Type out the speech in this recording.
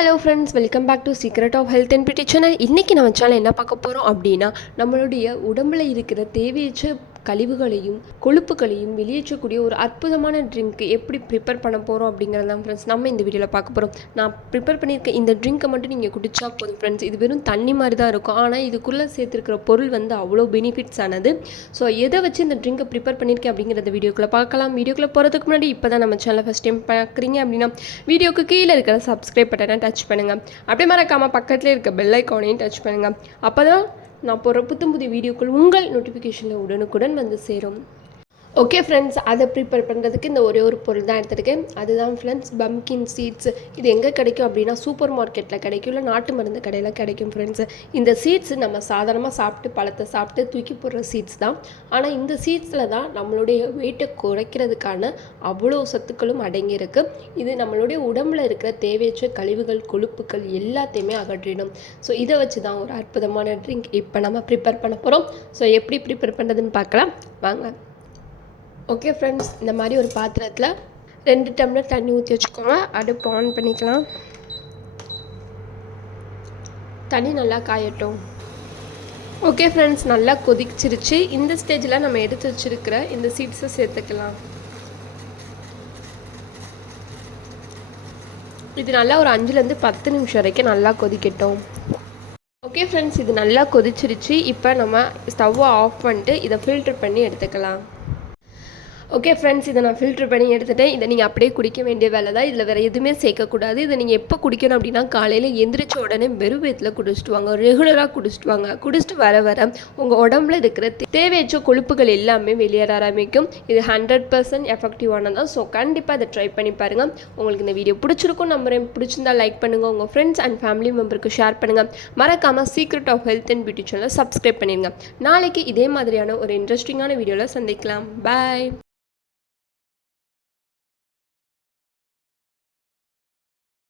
Hello friends, welcome back to secret of health and beauty channel. இன்றைக்கி நம்ம channel என்ன பார்க்க போகிறோம் அப்படின்னா, நம்மளுடைய உடம்பில் இருக்கிற தேவையற்ற கழிவுகளையும் கொழுப்புகளையும் வெளியேற்றக்கூடிய ஒரு அற்புதமான ட்ரிங்க் எப்படி ப்ரிப்பேர் பண்ண போகிறோம் அப்படிங்கிறது தான் ஃப்ரெண்ட்ஸ் நம்ம இந்த வீடியோவில் பார்க்க போகிறோம். நான் ப்ரிப்பேர் பண்ணியிருக்க இந்த ட்ரிங்க்கை மட்டும் நீங்கள் குடிச்சா போதும் ஃப்ரெண்ட்ஸ். இது வெறும் தண்ணி மாதிரி தான் இருக்கும், ஆனால் இதுக்குள்ளே சேர்த்துருக்கிற பொருள் வந்து அவ்வளோ பெனிஃபிட்ஸ் ஆனது. ஸோ எதை வச்சு இந்த ட்ரிங்கை ப்ரிப்பேர் பண்ணியிருக்கேன் அப்படிங்கிறத வீடியோக்குள்ளே பார்க்கலாம். வீடியோக்குள்ளே போகிறதுக்கு முன்னாடி இப்போ தான் நம்ம சேனலை ஃபஸ்ட் டைம் பார்க்குறீங்க அப்படின்னா வீடியோக்கு கீழே இருக்கிற சப்ஸ்கிரைப் பட்டனை டச் பண்ணுங்கள். அப்படியே மறக்காமல் பக்கத்தில் இருக்க பெல் ஐக்கானையும் டச் பண்ணுங்கள். அப்போ தான் நான் போகிற புது வீடியோக்கள் உங்கள் நோட்டிஃபிகேஷனில் உடனுக்குடன் வந்து சேரும். ஓகே ஃப்ரெண்ட்ஸ், அதை ப்ரிப்பேர் பண்ணுறதுக்கு இந்த ஒரே ஒரு பொருள் தான் எடுத்துருக்கேன். அதுதான் ஃப்ரெண்ட்ஸ் பம்கின் சீட்ஸ். இது எங்கே கிடைக்கும் அப்படின்னா சூப்பர் மார்க்கெட்டில் கிடைக்கும், இல்லை நாட்டு மருந்து கடையில் கிடைக்கும் ஃப்ரெண்ட்ஸ். இந்த சீட்ஸ் நம்ம சாதாரணமாக சாப்பிட்டு பழத்தை சாப்பிட்டு தூக்கி போடுற சீட்ஸ் தான். ஆனால் இந்த சீட்ஸில் தான் நம்மளுடைய வெயிட்டை குறைக்கிறதுக்கான அவ்வளோ சத்துக்களும் அடங்கியிருக்கு. இது நம்மளுடைய உடம்பில் இருக்கிற தேவையற்ற கழிவுகள் கொழுப்புகள் எல்லாத்தையுமே அகற்றிடும். ஸோ இதை வச்சு தான் ஒரு அற்புதமான ட்ரிங்க் இப்போ நம்ம ப்ரிப்பேர் பண்ண போகிறோம். ஸோ எப்படி ப்ரிப்பேர் பண்ணுறதுன்னு பார்க்கலாம் வாங்க. ஓகே ஃப்ரெண்ட்ஸ், இந்த மாதிரி ஒரு பாத்திரத்தில் 2 டம்ளர் தண்ணி ஊற்றி வச்சுக்கோங்க. அடுப்பு ஆன் பண்ணிக்கலாம். தண்ணி நல்லா காயட்டும். ஓகே ஃப்ரெண்ட்ஸ், நல்லா கொதிச்சிருச்சு. இந்த ஸ்டேஜில் நம்ம எடுத்து வச்சுருக்கிற இந்த சீட்ஸை சேர்த்துக்கலாம். இது நல்லா ஒரு 5லேருந்து 10 நிமிஷம் வரைக்கும் நல்லா கொதிக்கட்டும். ஓகே ஃப்ரெண்ட்ஸ், இது நல்லா கொதிச்சிருச்சு. இப்போ நம்ம ஸ்டவ்வை ஆஃப் பண்ணிட்டு இதை ஃபில்டர் பண்ணி எடுத்துக்கலாம். ஓகே ஃப்ரெண்ட்ஸ், இதை நான் ஃபில்ட்ரு பண்ணி எடுத்துகிட்டேன். இதை நீங்கள் அப்படியே குடிக்க வேண்டிய வேலை தான். இதில் வேறு எதுவுமே சேர்க்கக்கூடாது. இதை நீங்கள் எப்போ குடிக்கணும் அப்படின்னா காலையில் எந்திரிச்ச உடனே வெறும் வயிற்றில் குடிச்சிட்டு வாங்க. ரெகுலராக குடிச்சிட்டு வாங்க. குடிச்சிட்டு வர உங்கள் உடம்புல இருக்கிற தேவையற்ற கொழுப்புகள் எல்லாமே வெளியேற ஆரம்பிக்கும். இது 100% எஃபெக்டிவானதான். ஸோ கண்டிப்பாக அதை ட்ரை பண்ணி பாருங்கள். உங்களுக்கு இந்த வீடியோ பிடிச்சிருக்கும் நம்புறேன். பிடிச்சிருந்தா லைக் பண்ணுங்கள். உங்கள் ஃப்ரெண்ட்ஸ் அண்ட் ஃபேமிலி மெம்பருக்கு ஷேர் பண்ணுங்கள். மறக்காமல் secret of health and beauty சேனலை சப்ஸ்கிரைப் பண்ணிடுங்க. நாளைக்கு இதே மாதிரியான ஒரு இன்ட்ரெஸ்டிங்கான வீடியோவில் சந்திக்கலாம். பாய்.